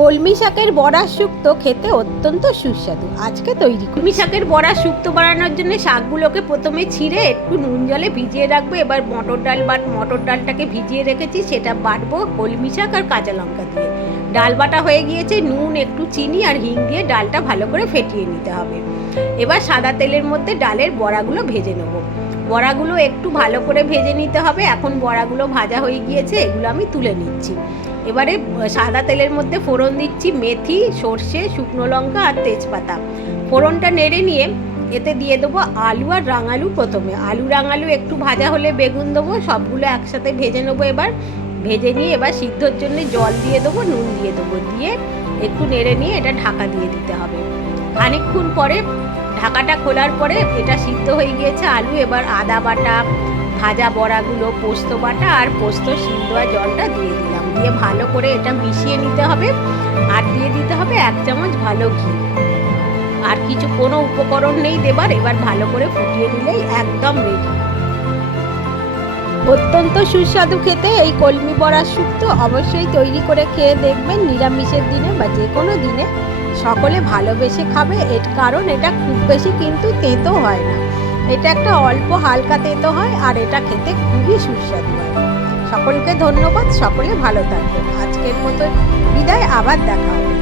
কলমি শাকের বড়া শুক্তো খেতে অত্যন্ত সুস্বাদু। আজকে তৈরি কলমি শাকের বড়া শুক্তো বানানোর জন্য শাকগুলোকে প্রথমে ছিঁড়ে একটু নুন জলে ভিজিয়ে রাখবো। এবার মটর ডালটাকে ভিজিয়ে রেখেছি, সেটা বাটবো কলমি শাক আর কাঁচা লঙ্কা দিয়ে। ডাল বাটা হয়ে গিয়েছে, নুন একটু চিনি আর হিং দিয়ে ডালটা ভালো করে ফেটিয়ে নিতে হবে। এবার সাদা তেলের মধ্যে ডালের বড়াগুলো ভেজে নেব। বড়াগুলো একটু ভালো করে ভেজে নিতে হবে। এখন বড়াগুলো ভাজা হয়ে গিয়েছে, এগুলো আমি তুলে নিচ্ছি। এবারে সাদা তেলের মধ্যে ফোড়ন দিচ্ছি মেথি, সর্ষে, শুকনো লঙ্কা আর তেজপাতা। ফোড়নটা নেড়ে নিয়ে এতে দিয়ে দেবো আলু আর রাঙালু। প্রথমে আলু রাঙালু একটু ভাজা হলে বেগুন দেবো, সবগুলো একসাথে ভেজে নেবো। এবার ভেজে নিয়ে এবার সিদ্ধর জন্য জল দিয়ে দেবো, নুন দিয়ে দেবো, দিয়ে একটু নেড়ে নিয়ে এটা ঢাকা দিয়ে দিতে হবে। খানিকক্ষণ পরে ঢাকাটা খোলার পরে এটা সিদ্ধ হয়ে গিয়েছে আলু। এবার আদা বাটা, ভাজা বড়াগুলো, পোস্ত বাটা আর পোস্ত সিদ্ধ জলটা দিয়ে দিলাম, দিয়ে ভালো করে এটা মিশিয়ে নিতে হবে। আর দিয়ে দিতে হবে 1 চামচ ভালো ঘি। আর কিছু কোনো উপকরণ নেই দেবার। এবার ভালো করে ফুটিয়ে নিলেই একদম রেডি। অত্যন্ত সুস্বাদু খেতে এই কলমি বড়া শুক্তো অবশ্যই তৈরি করে খেয়ে দেখবেন। নিরামিষের দিনে বা যে কোনো দিনে সকলে ভালোবেসে খাবে, এর কারণ এটা খুব বেশি কিন্তু তেতো হয় না। এটা একটা অল্প হালকা তেতো হয় আর এটা খেতে খুবই সুস্বাদু হয়। সকলকে ধন্যবাদ, সকলে ভালো থাকবেন। আজকের মতো বিদায়, আবার দেখা হবে।